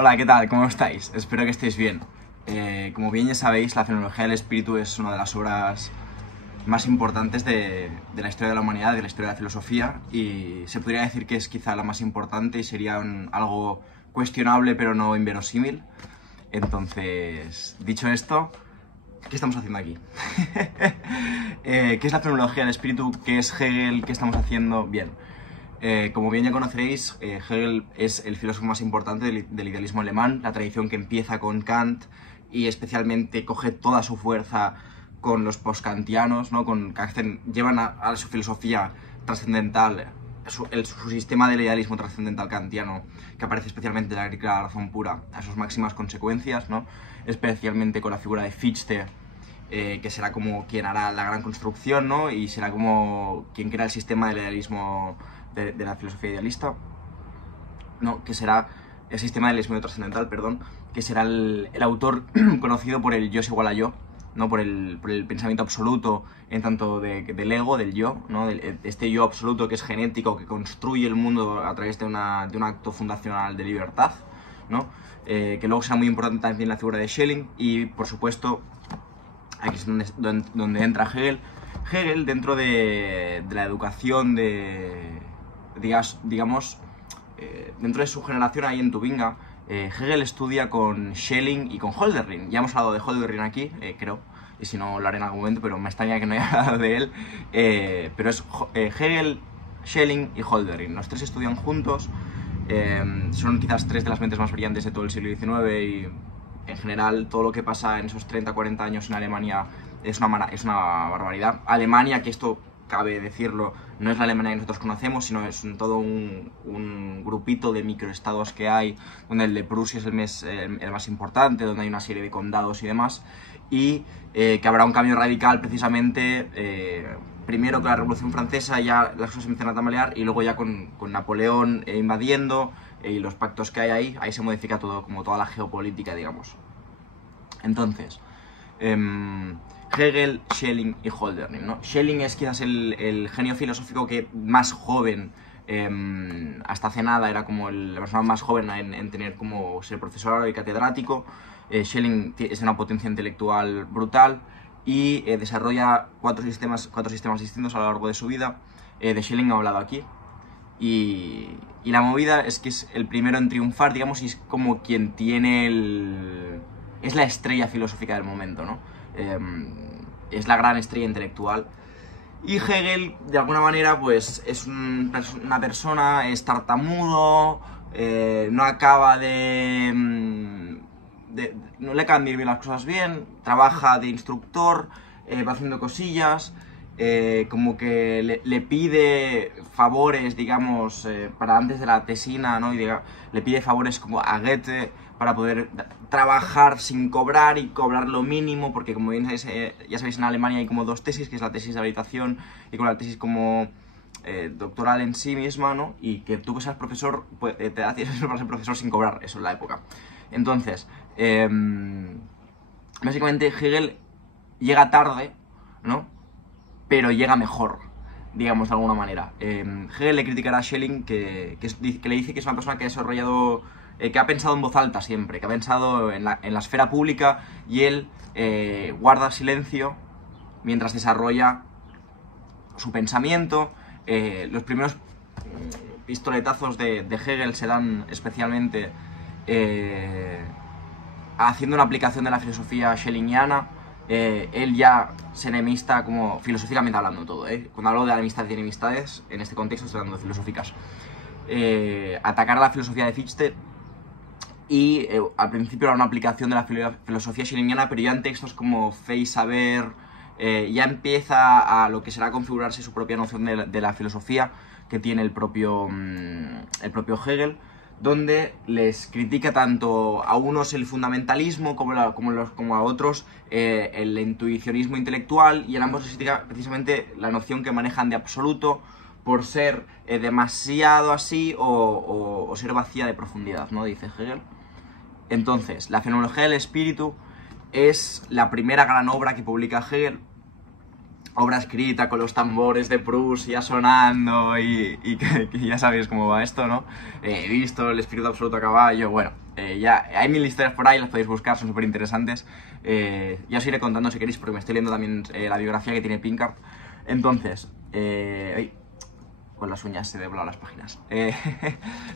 Hola, ¿qué tal? ¿Cómo estáis? Espero que estéis bien. Como bien ya sabéis, la fenomenología del espíritu es una de las obras más importantes de la historia de la humanidad, de la historia de la filosofía, y se podría decir que es quizá la más importante y sería algo cuestionable pero no inverosímil. Entonces, dicho esto, ¿qué estamos haciendo aquí? ¿Qué es la fenomenología del espíritu? ¿Qué es Hegel? ¿Qué estamos haciendo? Bien. Como bien ya conoceréis, Hegel es el filósofo más importante del idealismo alemán, la tradición que empieza con Kant y especialmente coge toda su fuerza con los postkantianos, ¿no? Llevan a su filosofía trascendental, su sistema del idealismo trascendental kantiano, que aparece especialmente en la crítica de la razón pura, a sus máximas consecuencias, ¿no? Especialmente con la figura de Fichte, que será como quien hará la gran construcción, ¿no? Y será como quien crea el sistema del idealismo de la filosofía idealista, ¿no? Que será el sistema del idealismo trascendental, perdón, que será el autor conocido por el yo es igual a yo, ¿no? Por el pensamiento absoluto en tanto del ego, del yo, ¿no? Este yo absoluto que es genético, que construye el mundo a través de un acto fundacional de libertad, ¿no? Que luego será muy importante también la figura de Schelling y, por supuesto, aquí es donde entra Hegel. Hegel, dentro de la educación digamos, dentro de su generación ahí en Tubinga, Hegel estudia con Schelling y con Hölderlin. Ya hemos hablado de Hölderlin aquí, creo, y si no lo haré en algún momento, pero me extraña que no haya hablado de él. Pero es Hegel, Schelling y Hölderlin. Los tres estudian juntos, son quizás tres de las mentes más brillantes de todo el siglo XIX y en general todo lo que pasa en esos 30-40 años en Alemania es una barbaridad. Alemania, que esto cabe decirlo, no es la Alemania que nosotros conocemos, sino es todo un grupito de microestados que hay, donde el de Prusia es el más importante, donde hay una serie de condados y demás, y que habrá un cambio radical precisamente, primero con la Revolución Francesa, ya las cosas empiezan a tambalear, y luego ya con Napoleón invadiendo, y los pactos que hay ahí se modifica todo, como toda la geopolítica, digamos. Entonces, Hegel, Schelling y Hölderlin, ¿no? Schelling es quizás el genio filosófico que más joven, hasta hace nada, era como la persona más joven en tener como ser profesor y catedrático. Schelling es una potencia intelectual brutal y desarrolla cuatro sistemas distintos a lo largo de su vida. De Schelling he hablado aquí. Y la movida es que es el primero en triunfar, digamos, y es como quien tiene es la estrella filosófica del momento, ¿no? Es la gran estrella intelectual. Y Hegel, de alguna manera, pues es una persona, es tartamudo, no acaba no le acaban de ir bien las cosas bien, trabaja de instructor, va haciendo cosillas, como que le pide favores, digamos, para antes de la tesina, ¿no? Le pide favores como a Goethe para poder trabajar sin cobrar y cobrar lo mínimo, porque como bien sabéis, ya sabéis, en Alemania hay como dos tesis, que es la tesis de habilitación y con la tesis como doctoral en sí misma, ¿no? Y que tú que seas profesor, pues, te haces eso para ser profesor sin cobrar, eso en la época. Entonces, básicamente Hegel llega tarde, ¿no? Pero llega mejor, digamos, de alguna manera. Hegel le criticará a Schelling que le dice que es una persona que ha desarrollado, que ha pensado en voz alta siempre, que ha pensado en la esfera pública, y él guarda silencio mientras desarrolla su pensamiento. Los primeros pistoletazos de Hegel se dan especialmente haciendo una aplicación de la filosofía schellingiana. Él ya se enemista, como filosóficamente hablando todo, cuando hablo de enemistades y enemistades, en este contexto estoy hablando de filosóficas. Atacar a la filosofía de Fichte y al principio era una aplicación de la filosofía schellingiana, pero ya en textos como Fe y Saber ya empieza a lo que será configurarse su propia noción de la filosofía que tiene el propio Hegel, donde les critica tanto a unos el fundamentalismo como a otros el intuicionismo intelectual, y en ambos les critica precisamente la noción que manejan de absoluto por ser demasiado así o ser vacía de profundidad, ¿no? Dice Hegel. Entonces, la fenomenología del espíritu es la primera gran obra que publica Hegel, obra escrita con los tambores de Prusia sonando y que ya sabéis cómo va esto, ¿no? He visto El espíritu absoluto a caballo, bueno, ya hay mil historias por ahí, las podéis buscar, son súper interesantes. Ya os iré contando si queréis, porque me estoy leyendo también la biografía que tiene Pinkard. Entonces, con las uñas se he doblado las páginas.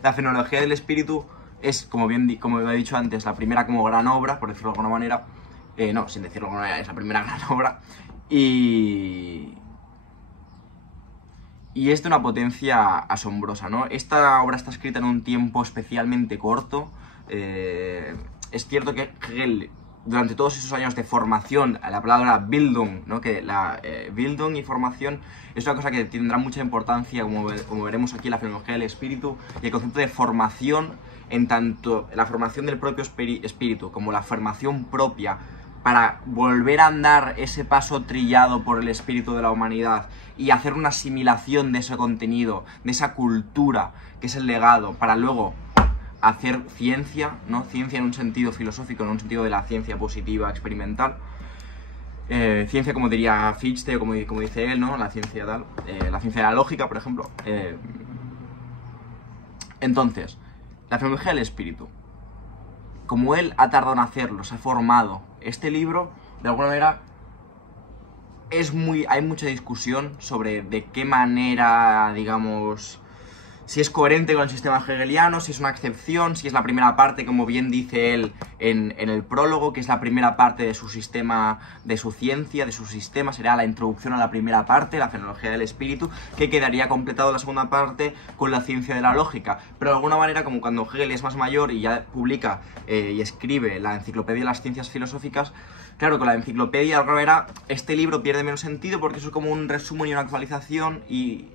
La fenomenología del espíritu es, como he dicho antes, la primera como gran obra, por decirlo de alguna manera. No, sin decirlo de alguna manera, es la primera gran obra. Y es de una potencia asombrosa, ¿no? Esta obra está escrita en un tiempo especialmente corto. Es cierto que Hegel, durante todos esos años de formación, la palabra Bildung, ¿no? Que Bildung y formación es una cosa que tendrá mucha importancia, como veremos aquí en la fenomenología del espíritu, y el concepto de formación, en tanto la formación del propio espíritu como la formación propia, para volver a andar ese paso trillado por el espíritu de la humanidad y hacer una asimilación de ese contenido, de esa cultura que es el legado, para luego hacer ciencia, ¿no? Ciencia en un sentido filosófico, en un sentido de la ciencia positiva, experimental. Ciencia, como diría Fichte, o como dice él, ¿no? La ciencia tal, la ciencia de la lógica, por ejemplo. Entonces, la fenomenología del espíritu, como él ha tardado en hacerlo, se ha formado este libro, de alguna manera hay mucha discusión sobre de qué manera, digamos, si es coherente con el sistema hegeliano, si es una excepción, si es la primera parte, como bien dice él en el prólogo, que es la primera parte de su sistema, de su ciencia, de su sistema, será la introducción a la primera parte, la fenomenología del espíritu, que quedaría completado la segunda parte con la ciencia de la lógica. Pero de alguna manera, como cuando Hegel es más mayor y ya publica y escribe la Enciclopedia de las Ciencias Filosóficas, claro, con la enciclopedia, de alguna manera, este libro pierde menos sentido porque eso es como un resumen y una actualización y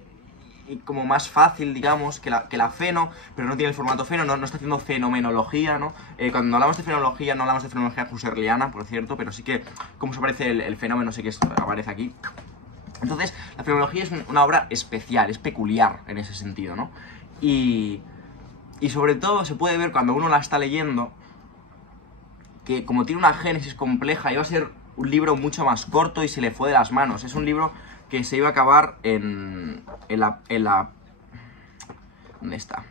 como más fácil, digamos, que la feno, pero no tiene el formato feno, no está haciendo fenomenología, ¿no? Cuando hablamos de fenomenología, no hablamos de fenomenología husserliana, por cierto, pero sí que, como se aparece el fenómeno, sí que aparece aquí. Entonces, la fenomenología es una obra especial, es peculiar en ese sentido, ¿no? Y sobre todo se puede ver cuando uno la está leyendo, que como tiene una génesis compleja, iba a ser un libro mucho más corto y se le fue de las manos. Es un libro que se iba a acabar en la ¿dónde está?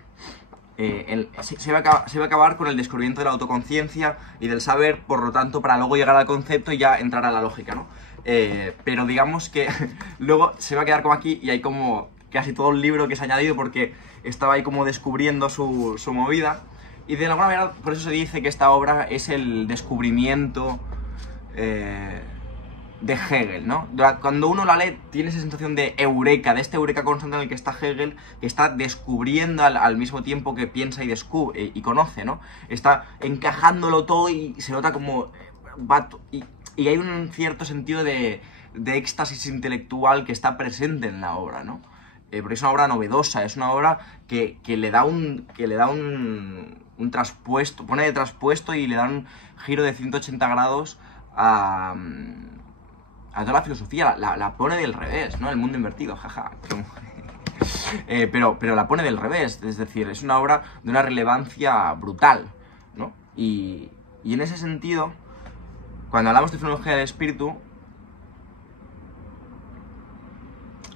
Se iba a acabar con el descubrimiento de la autoconciencia y del saber, por lo tanto, para luego llegar al concepto y ya entrar a la lógica, ¿no? Pero digamos que luego se va a quedar como aquí y hay como casi todo el libro que se ha añadido porque estaba ahí como descubriendo su movida. Y de alguna manera, por eso se dice que esta obra es el descubrimiento de Hegel, ¿no? Cuando uno la lee, tiene esa sensación de eureka, de este eureka constante en el que está Hegel, que está descubriendo al mismo tiempo que piensa y descubre y conoce, ¿no? Está encajándolo todo y se nota como y hay un cierto sentido de éxtasis intelectual que está presente en la obra, ¿no? Porque es una obra novedosa, es una obra que le da un traspuesto, pone de traspuesto y le da un giro de 180 grados a toda la filosofía, la pone del revés, ¿no? El mundo invertido, jaja. Pero la pone del revés, es decir, es una obra de una relevancia brutal, ¿no? Y en ese sentido, cuando hablamos de fenomenología del espíritu,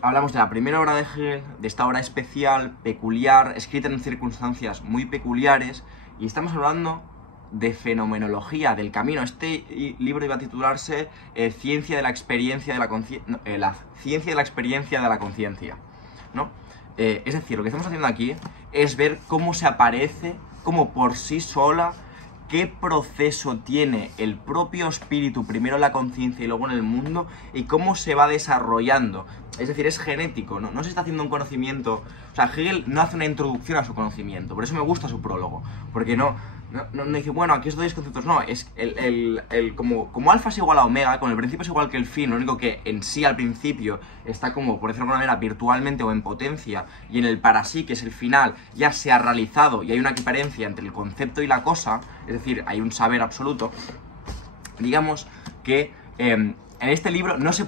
hablamos de la primera obra de Hegel, de esta obra especial, peculiar, escrita en circunstancias muy peculiares, y estamos hablando de fenomenología del camino. Este libro iba a titularse Ciencia de la experiencia de la conciencia, la ciencia de la experiencia de la conciencia, ¿no? Es decir, lo que estamos haciendo aquí es ver cómo se aparece, cómo por sí sola, qué proceso tiene el propio espíritu, primero en la conciencia y luego en el mundo, y cómo se va desarrollando. Es decir, es genético, ¿no? No se está haciendo un conocimiento. O sea, Hegel no hace una introducción a su conocimiento, por eso me gusta su prólogo, porque no dice, bueno, aquí os doy conceptos, no, es como alfa es igual a omega, con el principio es igual que el fin, lo único que en sí al principio está como, por decirlo de alguna manera, virtualmente o en potencia, y en el para sí, que es el final, ya se ha realizado y hay una equivalencia entre el concepto y la cosa, es decir, hay un saber absoluto. Digamos que en este libro no se,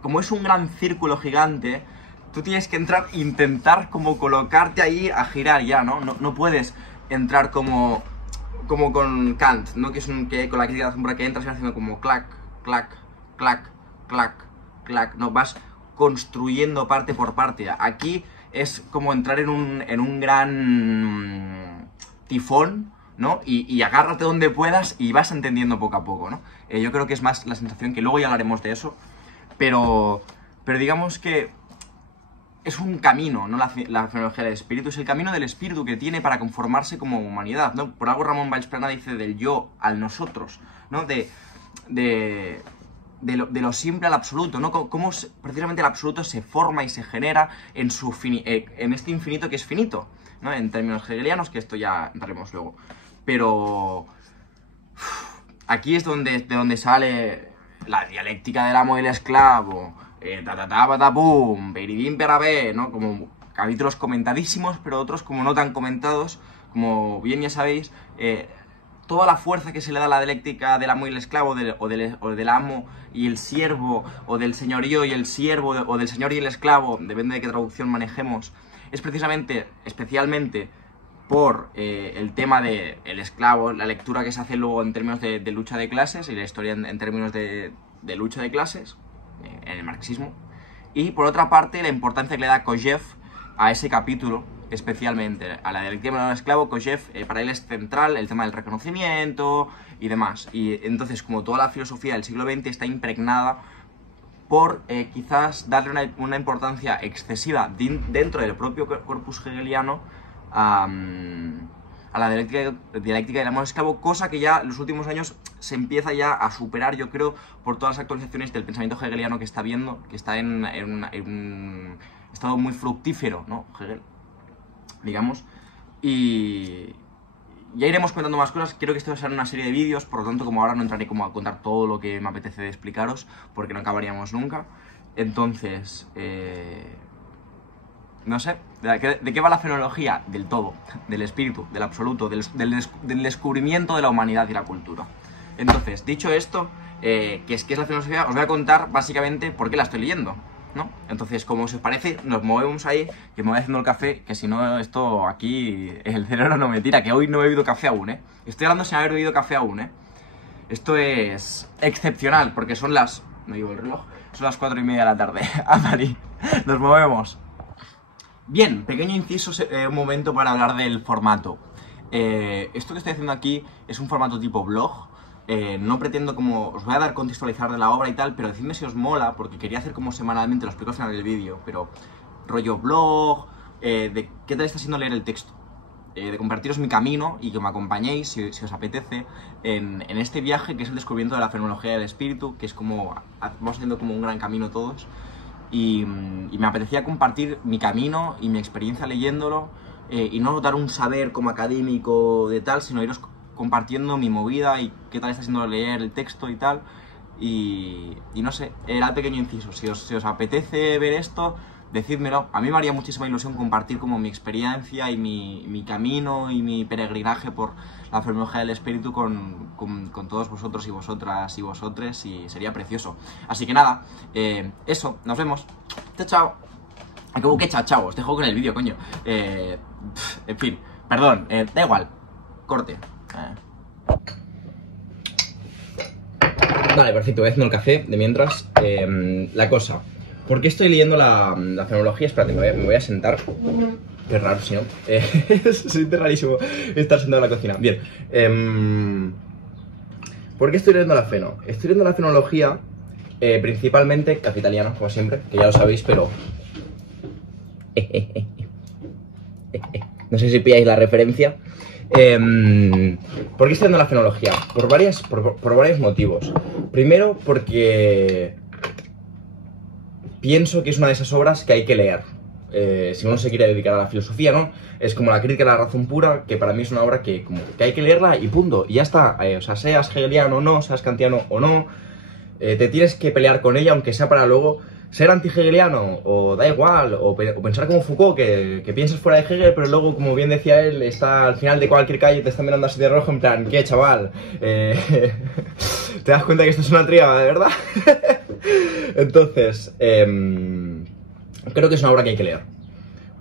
como es un gran círculo gigante, tú tienes que entrar e intentar como colocarte ahí a girar ya, ¿no? No puedes entrar como con Kant, ¿no? Que es que con la crítica de la sombra que entras y haciendo como clac, clac, clac, clac, clac, ¿no? Vas construyendo parte por parte. Aquí es como entrar en un gran tifón, ¿no? Y agárrate donde puedas y vas entendiendo poco a poco, ¿no? Yo creo que es más la sensación, que luego ya hablaremos de eso, pero digamos que es un camino, ¿no? La fenomenología del espíritu es el camino del espíritu que tiene para conformarse como humanidad, ¿no? Por algo Ramón Vallesplana dice del yo al nosotros, ¿no? De lo simple al absoluto, ¿no? Cómo precisamente el absoluto se forma y se genera en este infinito que es finito, ¿no? En términos hegelianos, que esto ya entraremos luego. Pero aquí es de donde sale la dialéctica del amo y el esclavo, patapum, peridín perabé, ¿no? Como capítulos comentadísimos, pero otros como no tan comentados, como bien ya sabéis, toda la fuerza que se le da a la dialéctica del amo y el esclavo, o del amo y el siervo, o del señorío y el siervo, o del señor y el esclavo, depende de qué traducción manejemos, es precisamente, especialmente, por el tema del esclavo, la lectura que se hace luego en términos de lucha de clases, y la historia en términos de lucha de clases, en el marxismo, y por otra parte la importancia que le da Kojève a ese capítulo, especialmente a la dialéctica del esclavo. Kojève, para él es central el tema del reconocimiento y demás, y entonces como toda la filosofía del siglo XX está impregnada por quizás darle una importancia excesiva dentro del propio corpus hegeliano a la dialéctica del amor esclavo, cosa que ya en los últimos años se empieza ya a superar, yo creo, por todas las actualizaciones del pensamiento hegeliano que está viendo, que está en un estado muy fructífero, ¿no? Hegel, digamos, y ya iremos contando más cosas. Quiero que esto sea una serie de vídeos, por lo tanto, como ahora no entraré como a contar todo lo que me apetece de explicaros, porque no acabaríamos nunca. Entonces, no sé, ¿de qué va la fenomenología? Del todo, del espíritu, del absoluto, del descubrimiento de la humanidad y la cultura. Entonces, dicho esto, ¿qué es la fenomenología? Os voy a contar básicamente por qué la estoy leyendo, ¿no? Entonces, como os parece, nos movemos ahí, que me voy haciendo el café, que si no, esto aquí, el cerebro no me tira, que hoy no he bebido café aún, ¿eh? Estoy hablando sin haber bebido café aún, ¿eh? Esto es excepcional, porque son las... no llevo el reloj, son las 4:30 de la tarde. Amari, nos movemos. Bien, pequeño inciso, un momento para hablar del formato. Esto que estoy haciendo aquí es un formato tipo blog. No pretendo como... os voy a dar contextualizar de la obra y tal, pero decidme si os mola, porque quería hacer como semanalmente, lo explico al final del vídeo, pero rollo blog, de qué tal está siendo leer el texto, de compartiros mi camino y que me acompañéis, si os apetece, en este viaje que es el descubrimiento de la fenomenología del espíritu, que es como... vamos haciendo como un gran camino todos. Y me apetecía compartir mi camino y mi experiencia leyéndolo, y no dar un saber como académico de tal, sino iros compartiendo mi movida y qué tal está siendo leer el texto y tal. Y no sé, era pequeño inciso. Si os apetece ver esto, decídmelo. A mí me haría muchísima ilusión compartir como mi experiencia y mi camino y mi peregrinaje por la fenomenología del espíritu con todos vosotros y vosotras y vosotres, y sería precioso. Así que nada, eso, nos vemos. Chao, chao. ¿Cómo que chao, chao? Os dejo con el vídeo, coño. En fin, perdón, da igual. Corte. Vale, perfecto, voy haciendo el café de mientras. La cosa, ¿por qué estoy leyendo la fenomenología? Espérate, me voy a sentar. Qué raro, si no. Se siente rarísimo estar sentado en la cocina. Bien. ¿Por qué estoy leyendo la feno? Estoy leyendo la fenología, principalmente café italiano, como siempre, que ya lo sabéis, pero... no sé si pilláis la referencia. ¿Por qué estoy leyendo la fenología? Por varios motivos. Primero, porque pienso que es una de esas obras que hay que leer. Si uno se quiere dedicar a la filosofía, ¿no? Es como la crítica de la razón pura, que para mí es una obra que hay que leerla y punto, y ya está. O sea, seas hegeliano o no, seas kantiano o no, te tienes que pelear con ella, aunque sea para luego ser anti-hegeliano, o da igual, o pensar como Foucault, que piensas fuera de Hegel, pero luego, como bien decía él, está al final de cualquier calle, te está mirando así de rojo, en plan, ¿qué, chaval? ¿Te das cuenta que esto es una tríada, de verdad? Entonces, creo que es una obra que hay que leer,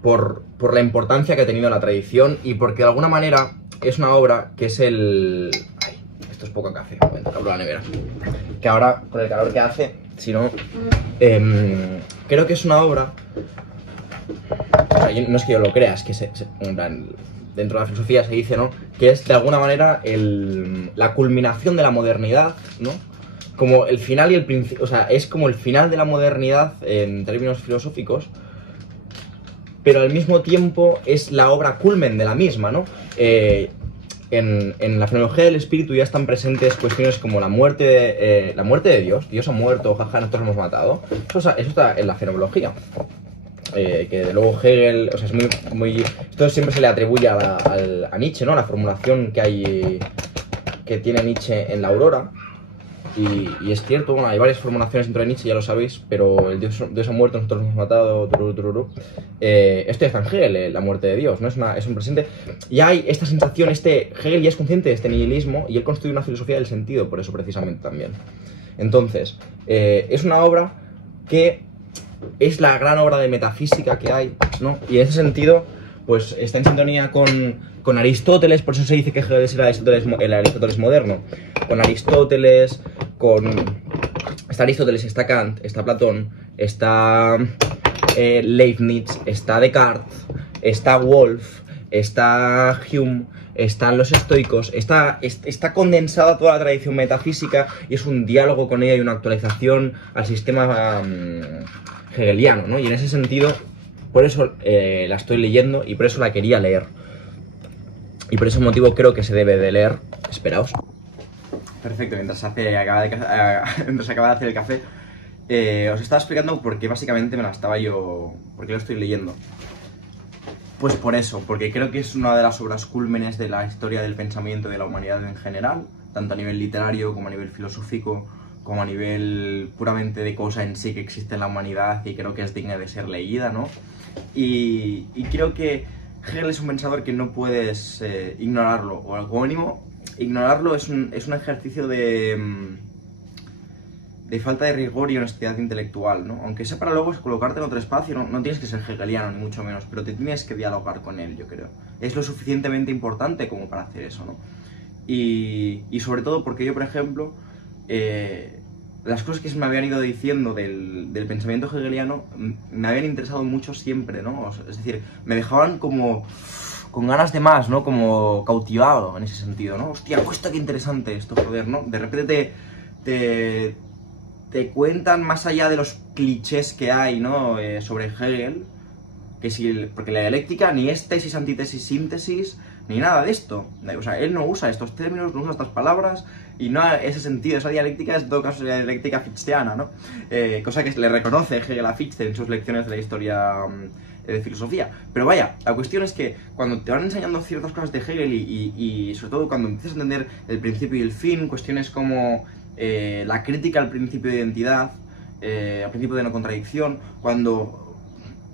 por la importancia que ha tenido en la tradición, y porque de alguna manera es una obra que es esto es poco café. Bueno, abro la nevera. Que ahora, con el calor que hace, si no... creo que es una obra... O sea, no es que yo lo crea, es que en plan, dentro de la filosofía se dice, ¿no? Que es de alguna manera la culminación de la modernidad, ¿no? Como el final y el principio, o sea, es como el final de la modernidad en términos filosóficos, pero al mismo tiempo es la obra culmen de la misma, ¿no? En la fenomenología del espíritu ya están presentes cuestiones como la muerte de Dios. Dios ha muerto, jaja, nosotros lo hemos matado. Eso está en la fenomenología. Que de luego Hegel, o sea, es muy esto siempre se le atribuye a Nietzsche, ¿no? La formulación que tiene Nietzsche en la Aurora. Y es cierto, bueno, hay varias formulaciones dentro de Nietzsche, ya lo sabéis, pero el Dios ha muerto, nosotros lo hemos matado, tururú. Esto ya está en Hegel, la muerte de Dios, ¿no? Es un presente. Y hay esta sensación, Hegel ya es consciente de este nihilismo y él construye una filosofía del sentido, por eso precisamente también. Entonces, es una obra que es la gran obra de metafísica que hay, ¿no? Y en ese sentido, pues está en sintonía con Aristóteles, por eso se dice que Hegel es el Aristóteles moderno. Con Aristóteles, está Aristóteles, está Kant, está Platón, está Leibniz, está Descartes, está Wolff, está Hume, están los estoicos, está condensada toda la tradición metafísica y es un diálogo con ella y una actualización al sistema hegeliano, ¿no? Y en ese sentido, por eso la estoy leyendo y por eso la quería leer. Y por ese motivo creo que se debe de leer. Esperaos. Perfecto, mientras acaba de hacer el café, os estaba explicando por qué básicamente por qué lo estoy leyendo. Pues por eso, porque creo que es una de las obras cúlmenes de la historia del pensamiento de la humanidad en general, tanto a nivel literario como a nivel filosófico, como a nivel puramente de cosa en sí que existe en la humanidad, y creo que es digna de ser leída, ¿no? Y creo que Hegel es un pensador que no puedes ignorarlo, o algo mínimo, ignorarlo es un ejercicio de falta de rigor y honestidad intelectual, ¿no? Aunque sea para luego colocarte en otro espacio, no tienes que ser hegeliano, ni mucho menos, pero te tienes que dialogar con él, yo creo. Es lo suficientemente importante como para hacer eso, ¿no? Y sobre todo porque yo, por ejemplo, las cosas que se me habían ido diciendo del pensamiento hegeliano me habían interesado mucho siempre, ¿no? Es decir, me dejaban como con ganas de más, ¿no? Como cautivado en ese sentido, ¿no? Hostia, cuesta qué interesante esto, joder, ¿no? De repente te cuentan más allá de los clichés que hay, ¿no? Sobre Hegel, porque la dialéctica ni es tesis, antítesis, síntesis, ni nada de esto. O sea, él no usa estos términos, no usa estas palabras, y no ese sentido, esa dialéctica es en todo caso la dialéctica fichteana, ¿no? Cosa que le reconoce Hegel a Fichte en sus lecciones de la historia de filosofía. Pero vaya, la cuestión es que cuando te van enseñando ciertas cosas de Hegel y sobre todo cuando empiezas a entender el principio y el fin, cuestiones como la crítica al principio de identidad, al principio de no contradicción, cuando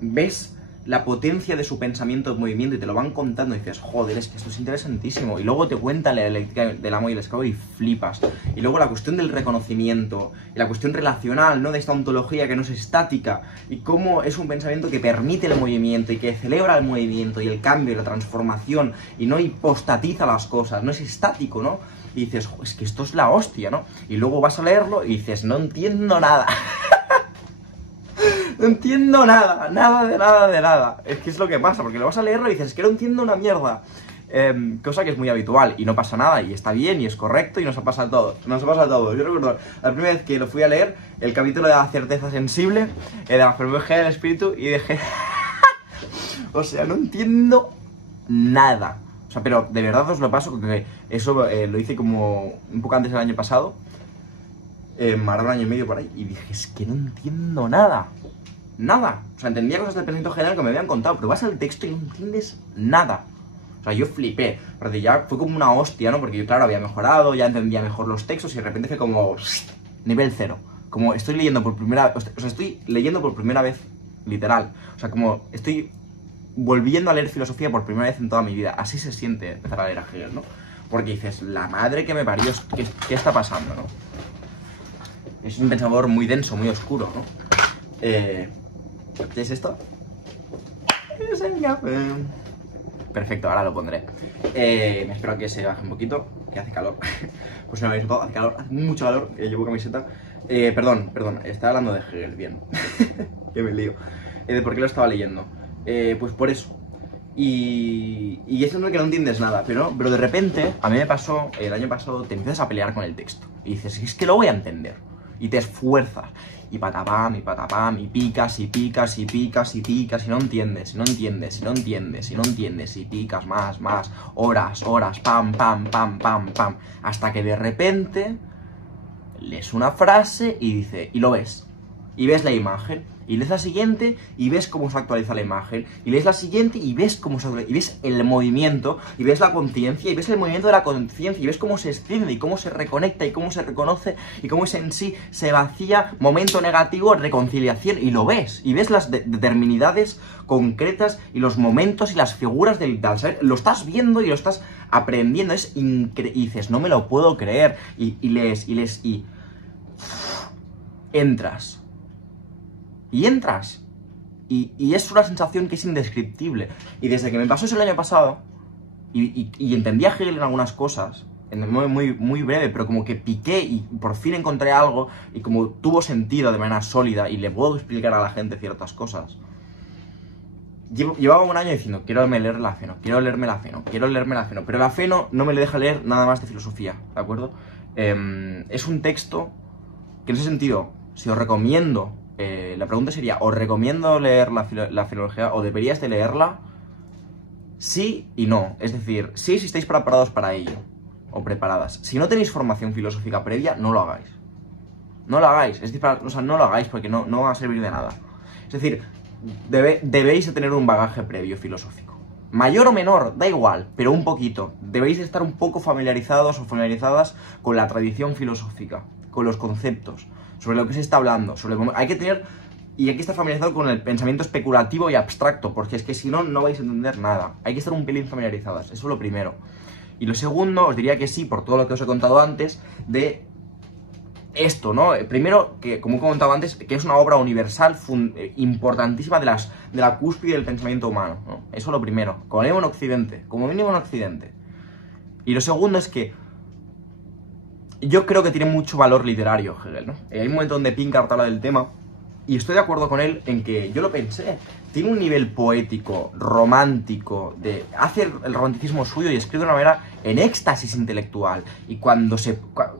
ves la potencia de su pensamiento en movimiento y te lo van contando y dices, joder, es que esto es interesantísimo, y luego te cuentan la dialéctica del amo y el esclavo y flipas. Y luego la cuestión del reconocimiento y la cuestión relacional, ¿no? De esta ontología que no es estática, y cómo es un pensamiento que permite el movimiento y que celebra el movimiento y el cambio y la transformación y no hipostatiza las cosas, no es estático, ¿no? Y dices, es que esto es la hostia, ¿no? Y luego vas a leerlo y dices, no entiendo nada. No entiendo nada, nada de nada. Es que es lo que pasa, porque lo vas a leerlo y dices, es que no entiendo una mierda. Cosa que es muy habitual y no pasa nada, y está bien y es correcto y nos ha pasado todo. Yo recuerdo la primera vez que lo fui a leer, el capítulo de la certeza sensible, de la fenomenología del espíritu, y dije, o sea, no entiendo nada. O sea, pero de verdad os lo paso, porque eso lo hice como un poco antes del año pasado, más de un año y medio por ahí, y dije, es que no entiendo nada. Nada. O sea, entendía cosas del pensamiento general que me habían contado, pero vas al texto y no entiendes nada. O sea, yo flipé, porque ya fue como una hostia, ¿no? Porque yo, claro, había mejorado, ya entendía mejor los textos y de repente fue como nivel cero. Como estoy leyendo por primera vez, o sea, estoy leyendo por primera vez, literal. O sea, como estoy volviendo a leer filosofía por primera vez en toda mi vida. Así se siente empezar a leer a Hegel, ¿no? Porque dices, la madre que me parió, ¿qué está pasando, no? Es un pensador muy denso, muy oscuro, ¿no? ¿Qué es esto? Es el café. Perfecto, ahora lo pondré. Me espero a que se baje un poquito, que hace calor. Pues no lo habéis notado, hace calor, hace mucho calor, llevo camiseta. Perdón, estaba hablando de Hegel, bien. Que me lío. ¿De por qué lo estaba leyendo? Pues por eso. Y eso no es que no entiendes nada, pero de repente, a mí me pasó, el año pasado, te empiezas a pelear con el texto. Y dices, es que lo voy a entender. Y te esfuerzas. Y patapam, y picas, y picas, y picas, y picas, y no entiendes, y no entiendes, y no entiendes, y no entiendes, y picas más, horas, pam, pam, hasta que de repente lees una frase y dice, y lo ves. Y ves la imagen, y lees la siguiente y ves cómo se actualiza la imagen, y lees la siguiente y ves cómo se actualiza, y ves el movimiento, y ves la conciencia, y ves el movimiento de la conciencia, y ves cómo se extiende, y cómo se reconecta, y cómo se reconoce, y cómo es en sí se vacía, momento negativo, reconciliación, y lo ves, y ves las determinidades concretas, y los momentos y las figuras del saber, lo estás viendo y lo estás aprendiendo, es increíble, y dices, no me lo puedo creer, y lees, y entras. Y entras. Y es una sensación que es indescriptible. Y desde que me pasó eso el año pasado, y entendí a Hegel en algunas cosas, en modo muy breve, pero como que piqué y por fin encontré algo, y como tuvo sentido de manera sólida, y le puedo explicar a la gente ciertas cosas. Llevaba un año diciendo, quiero leer la Feno, quiero leerme la Feno, pero la Feno no me le deja leer nada más de filosofía, ¿de acuerdo? Es un texto que en ese sentido, si os recomiendo, la pregunta sería, ¿os recomiendo leer la filología o deberíais de leerla? Sí y no, es decir, sí si estáis preparados para ello, o preparadas. Si no tenéis formación filosófica previa, no lo hagáis. No lo hagáis, es decir, o sea, no lo hagáis porque no va a servir de nada. Es decir, debéis de tener un bagaje previo filosófico. Mayor o menor, da igual, pero un poquito. Debéis de estar un poco familiarizados o familiarizadas con la tradición filosófica, con los conceptos, sobre lo que se está hablando, hay que tener, y hay que estar familiarizado con el pensamiento especulativo y abstracto, porque es que si no, no vais a entender nada. Hay que estar un pelín familiarizadas, eso es lo primero. Y lo segundo, os diría que sí, por todo lo que os he contado antes, de esto, ¿no? Primero, que como he comentado antes, que es una obra universal, importantísima de la cúspide del pensamiento humano, ¿no? Eso es lo primero, como mínimo en Occidente. Y lo segundo es que yo creo que tiene mucho valor literario Hegel, ¿no? Hay un momento donde Pinkart habla del tema, y estoy de acuerdo con él en que, yo lo pensé, tiene un nivel poético, romántico, hace el romanticismo suyo y escribe de una manera en éxtasis intelectual. Y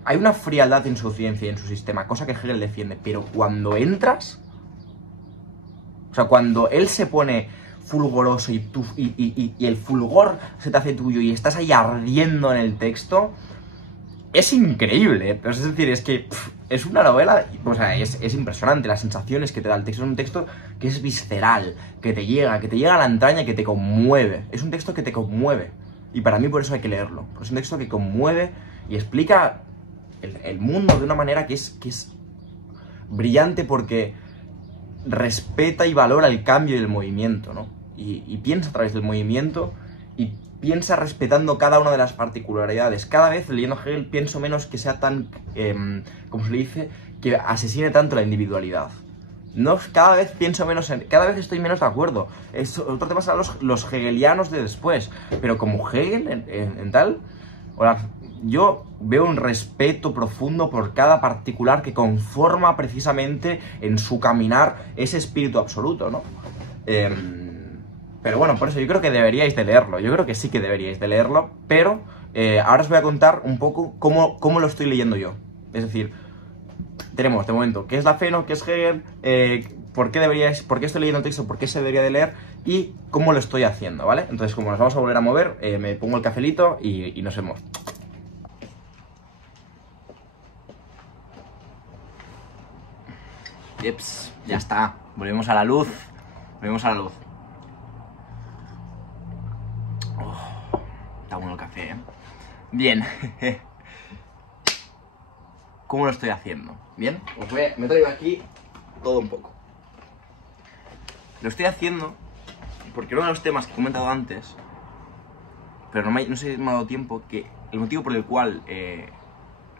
hay una frialdad en su ciencia y en su sistema, cosa que Hegel defiende, pero cuando entras, o sea, cuando él se pone fulgoroso y el fulgor se te hace tuyo y estás ahí ardiendo en el texto, es increíble, pero es decir, es que es una novela, o sea, es impresionante las sensaciones que te da el texto. Es un texto que es visceral, que te llega a la entraña, que te conmueve. Es un texto que te conmueve. Y para mí por eso hay que leerlo. Porque es un texto que conmueve y explica el mundo de una manera que es brillante, porque respeta y valora el cambio y el movimiento, ¿no? Y piensa a través del movimiento y piensa respetando cada una de las particularidades. Cada vez, leyendo Hegel, pienso menos que sea tan, como se le dice, que asesine tanto la individualidad. No, cada vez pienso menos cada vez estoy menos de acuerdo. Otro tema serán los hegelianos de después. Pero como Hegel, en tal, yo veo un respeto profundo por cada particular que conforma precisamente en su caminar ese espíritu absoluto, ¿no? Pero bueno, por eso yo creo que deberíais de leerlo. Yo creo que sí que deberíais de leerlo, pero ahora os voy a contar un poco cómo lo estoy leyendo yo. Es decir, tenemos de momento qué es la Feno, qué es Hegel, por qué estoy leyendo el texto, por qué se debería de leer y cómo lo estoy haciendo, ¿vale? Entonces, como nos vamos a volver a mover, me pongo el cafelito y nos vemos. Yeps, ya está. Volvemos a la luz. Está bueno el café, ¿eh? Bien. ¿Cómo lo estoy haciendo? ¿Bien? Me traigo aquí todo un poco. Lo estoy haciendo porque uno de los temas que he comentado antes, pero no sé si me ha dado tiempo, que el motivo por el cual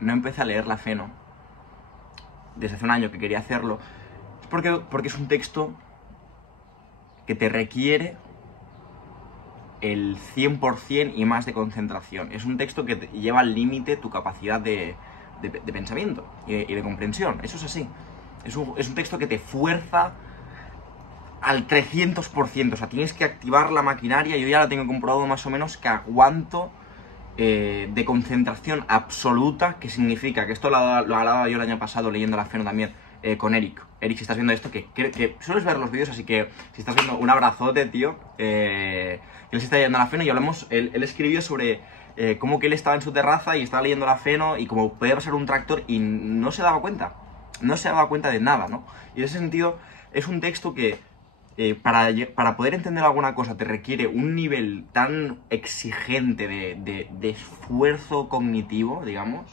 no empecé a leer la Feno desde hace un año que quería hacerlo, es porque es un texto que te requiere el 100% y más de concentración. Es un texto que lleva al límite tu capacidad de pensamiento y de comprensión. Eso es así. Es un texto que te fuerza al 300%. O sea, tienes que activar la maquinaria. Yo ya la tengo comprobado más o menos que aguanto de concentración absoluta, que significa que esto lo hablaba yo el año pasado leyendo la Feno también con Eric. Eric, si estás viendo esto, que sueles ver los vídeos, así que si estás viendo, un abrazote, tío. Él se está leyendo la Feno y hablamos, él escribió sobre cómo que él estaba en su terraza y estaba leyendo la Feno y cómo podía pasar un tractor y no se daba cuenta. No se daba cuenta de nada, ¿no? Y en ese sentido es un texto que para poder entender alguna cosa te requiere un nivel tan exigente de esfuerzo cognitivo, digamos,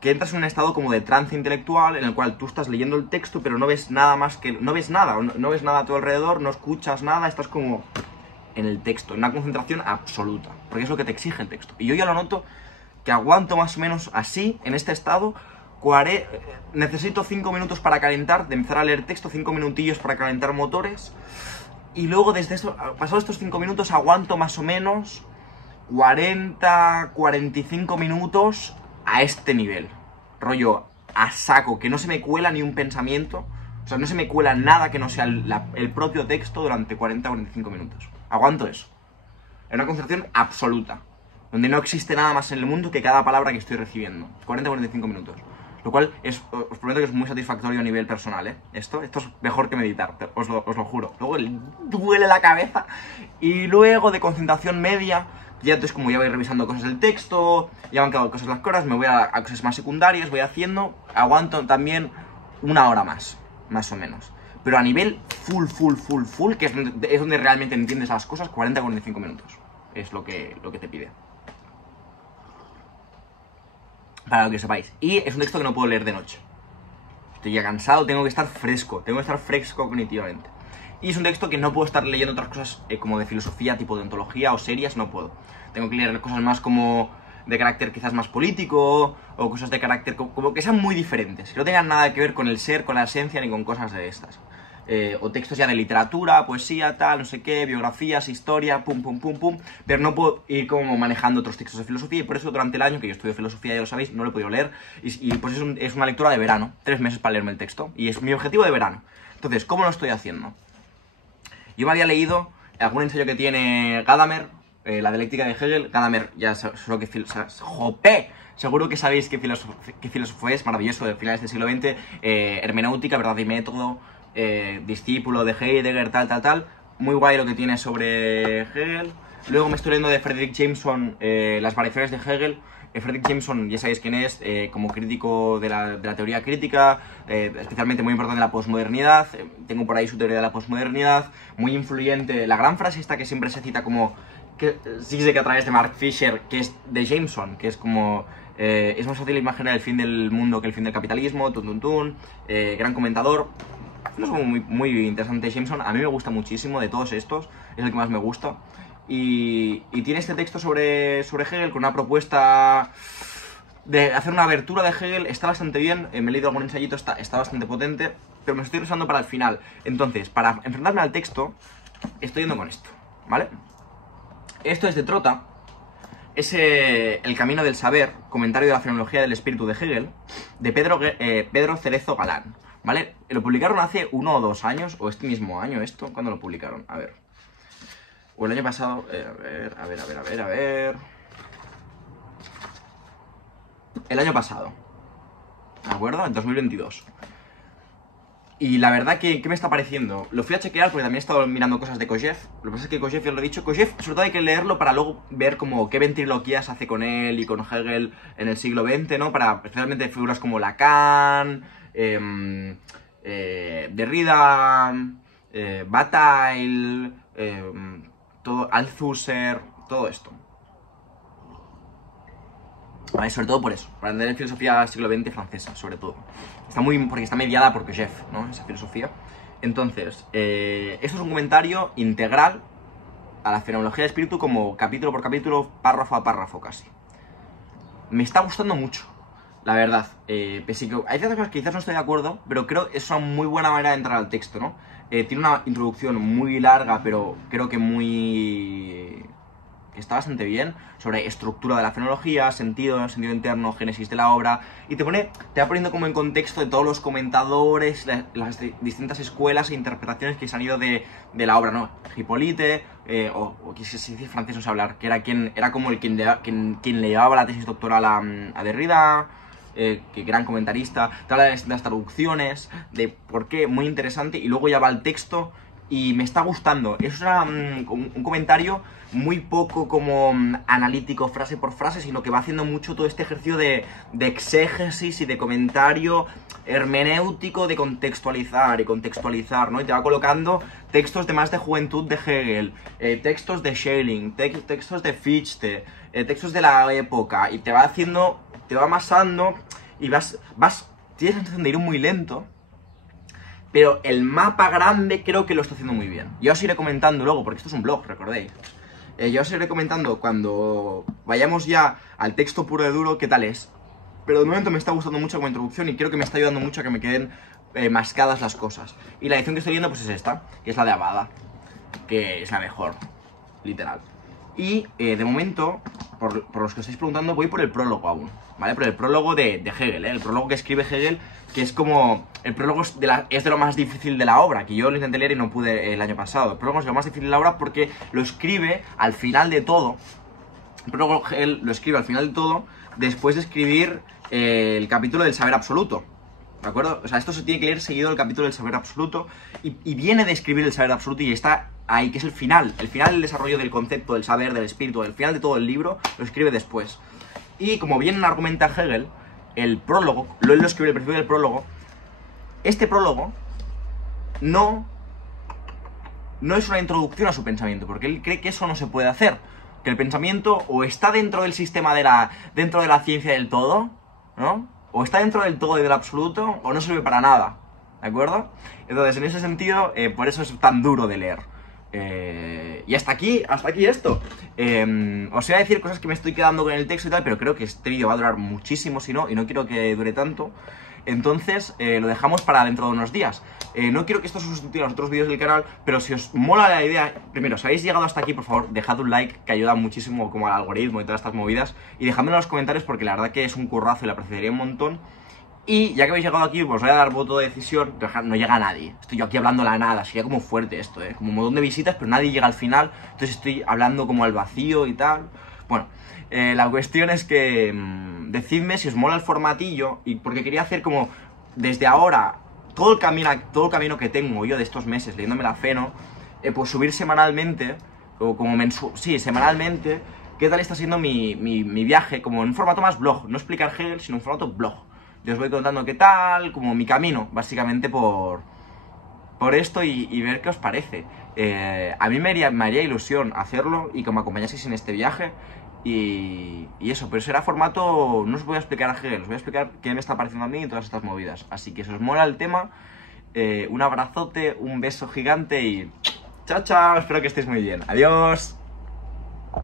que entras en un estado como de trance intelectual en el cual tú estás leyendo el texto pero no ves nada más que... no ves nada a tu alrededor, no escuchas nada, estás como en el texto, en una concentración absoluta, porque es lo que te exige el texto. Y yo ya lo noto que aguanto más o menos así, en este estado. Necesito 5 minutos para calentar, de empezar a leer texto, 5 minutillos para calentar motores. Y luego, desde esto, pasados estos 5 minutos, aguanto más o menos 40-45 minutos a este nivel. Rollo, a saco, que no se me cuela ni un pensamiento. O sea, no se me cuela nada que no sea el propio texto durante 40-45 minutos. Aguanto eso. En una concentración absoluta, donde no existe nada más en el mundo que cada palabra que estoy recibiendo. 40-45 minutos. Lo cual os prometo que es muy satisfactorio a nivel personal, ¿eh? Esto es mejor que meditar, os lo juro. Luego duele la cabeza. Y luego de concentración media, ya entonces como ya voy revisando cosas del texto, ya me han quedado cosas las cosas, me voy a cosas más secundarias, voy haciendo, aguanto también 1 hora más o menos. Pero a nivel full, que es donde realmente entiendes las cosas, 40-45 minutos. Es lo que te pide. Para lo que sepáis. Y es un texto que no puedo leer de noche. Estoy ya cansado, tengo que estar fresco cognitivamente. Y es un texto que no puedo estar leyendo otras cosas como de filosofía, tipo de ontología o serias, no puedo. Tengo que leer cosas más como de carácter quizás más político, o cosas de carácter como que sean muy diferentes, que no tengan nada que ver con el ser, con la esencia, ni con cosas de estas. O textos ya de literatura, poesía, tal, no sé qué, biografías, historia, pum, pero no puedo ir como manejando otros textos de filosofía, y por eso durante el año que yo estudio filosofía, ya lo sabéis, no lo he podido leer, y pues es una lectura de verano, 3 meses para leerme el texto, y es mi objetivo de verano. Entonces, ¿cómo lo estoy haciendo? Yo me había leído algún ensayo que tiene Gadamer, la dialéctica de Hegel. Gadamer, ya seguro que... Seguro que sabéis qué filósofo es, maravilloso, de finales del siglo XX, hermenéutica, verdad y método, discípulo de Heidegger, tal. Muy guay lo que tiene sobre Hegel. Luego me estoy leyendo de Frederick Jameson, las variaciones de Hegel. Frederick Jameson, ya sabéis quién es, como crítico de la teoría crítica, especialmente muy importante en la posmodernidad. Tengo por ahí su teoría de la posmodernidad, muy influyente. La gran frase esta que siempre se cita como, que sí sé que a través de Mark Fisher, que es de Jameson, que es como... es más fácil imaginar el fin del mundo que el fin del capitalismo, gran comentador. No es muy interesante Jameson, a mí me gusta muchísimo de todos estos, es el que más me gusta. Y tiene este texto sobre Hegel con una propuesta de hacer una abertura de Hegel. Está bastante bien, me he leído algún ensayito, está bastante potente, pero me estoy reservando para el final. Entonces, para enfrentarme al texto, estoy yendo con esto, ¿vale? Esto es de Trota, es El camino del saber, comentario de la fenomenología del espíritu de Hegel, de Pedro Cerezo Galán, ¿vale? Lo publicaron hace 1 o 2 años, o este mismo año esto, ¿cuándo lo publicaron? A ver. O el año pasado, a ver. El año pasado, ¿de acuerdo? En 2022. Y la verdad que, ¿qué me está pareciendo? Lo fui a chequear porque también he estado mirando cosas de Kojève. Lo que pasa es que Kojève, ya lo he dicho, Kojève sobre todo hay que leerlo para luego ver como qué ventriloquías hace con él y con Hegel en el siglo XX, ¿no? Para especialmente figuras como Lacan, Derrida, Bataille, Althusser, todo esto. Vale, sobre todo por eso, para entender filosofía del siglo XX francesa, sobre todo. Porque está mediada por Kojève, ¿no? Esa filosofía. Entonces, esto es un comentario integral a la fenomenología del espíritu, como capítulo por capítulo, párrafo a párrafo casi. Me está gustando mucho, la verdad. Pese que hay ciertas cosas que quizás no estoy de acuerdo, pero creo que es una muy buena manera de entrar al texto, ¿no? Tiene una introducción muy larga, pero creo que está bastante bien, sobre estructura de la fenología, sentido interno, génesis de la obra, y te va poniendo como en contexto de todos los comentadores, las distintas escuelas e interpretaciones que se han ido de la obra, ¿no? Hippolyte, o que se dice francés, no sé hablar, que era como quien le llevaba la tesis doctoral a Derrida, que gran comentarista, te habla de las traducciones, de por qué, muy interesante, y luego ya va el texto, y me está gustando. Es un comentario muy poco como analítico, frase por frase, sino que va haciendo mucho todo este ejercicio de exégesis y de comentario hermenéutico, de contextualizar y contextualizar, ¿no? Y te va colocando textos de más de juventud de Hegel, textos de Schelling, textos de Fichte, textos de la época, y te va amasando, y tienes la sensación de ir muy lento, pero el mapa grande creo que lo está haciendo muy bien. Yo os iré comentando luego, porque esto es un blog, recordéis. Yo os iré comentando cuando vayamos ya al texto puro y duro qué tal es. Pero de momento me está gustando mucho como introducción y creo que me está ayudando mucho a que me queden mascadas las cosas. Y la edición que estoy viendo pues es esta, que es la de Abada, que es la mejor, literal. Y de momento, por los que os estáis preguntando, voy por el prólogo aún, ¿vale? Por el prólogo de Hegel, el prólogo que escribe Hegel, que es como... El prólogo es de lo más difícil de la obra, que yo lo intenté leer y no pude el año pasado. El prólogo es lo más difícil de la obra porque lo escribe al final de todo. El prólogo Hegel lo escribe al final de todo, después de escribir el capítulo del saber absoluto, ¿de acuerdo? O sea, esto se tiene que leer seguido del capítulo del saber absoluto, y viene de escribir el saber absoluto y está ahí, que es el final del desarrollo del concepto, del saber, del espíritu, el final de todo el libro, lo escribe después. Y como bien argumenta Hegel, el prólogo, él lo escribe al principio del prólogo, este prólogo no es una introducción a su pensamiento, porque él cree que eso no se puede hacer, que el pensamiento o está dentro del sistema dentro de la ciencia del todo, ¿no? O está dentro del todo y del absoluto, o no sirve para nada, ¿de acuerdo? Entonces, en ese sentido, por eso es tan duro de leer. Y hasta aquí esto. Os voy a decir cosas que me estoy quedando con el texto y tal, pero creo que este vídeo va a durar muchísimo, si no, y no quiero que dure tanto. Entonces, lo dejamos para dentro de unos días. No quiero que esto sustituya a los otros vídeos del canal, pero si os mola la idea, primero, si habéis llegado hasta aquí, por favor, dejad un like, que ayuda muchísimo como al algoritmo y todas estas movidas, y dejadmelo en los comentarios porque la verdad que es un currazo y lo apreciaría un montón. Y ya que habéis llegado aquí, pues voy a dar voto de decisión. No llega nadie, estoy yo aquí hablando a la nada, sería como fuerte esto, como un montón de visitas, pero nadie llega al final, entonces estoy hablando como al vacío y tal. Bueno, la cuestión es que decidme si os mola el formatillo, y porque quería hacer como desde ahora todo el camino que tengo yo de estos meses leyéndome la Feno, pues subir semanalmente, o como semanalmente, qué tal está siendo mi viaje, como en un formato más blog, no explicar Hegel, sino en formato blog. Yo os voy contando qué tal, como mi camino, básicamente por esto, y ver qué os parece. A mí me haría ilusión hacerlo y que me acompañaseis en este viaje. Y eso, pero será formato, no os voy a explicar a Hegel, os voy a explicar qué me está pareciendo a mí y todas estas movidas. Así que si os mola el tema, un abrazote, un beso gigante y chao chao, espero que estéis muy bien. Adiós.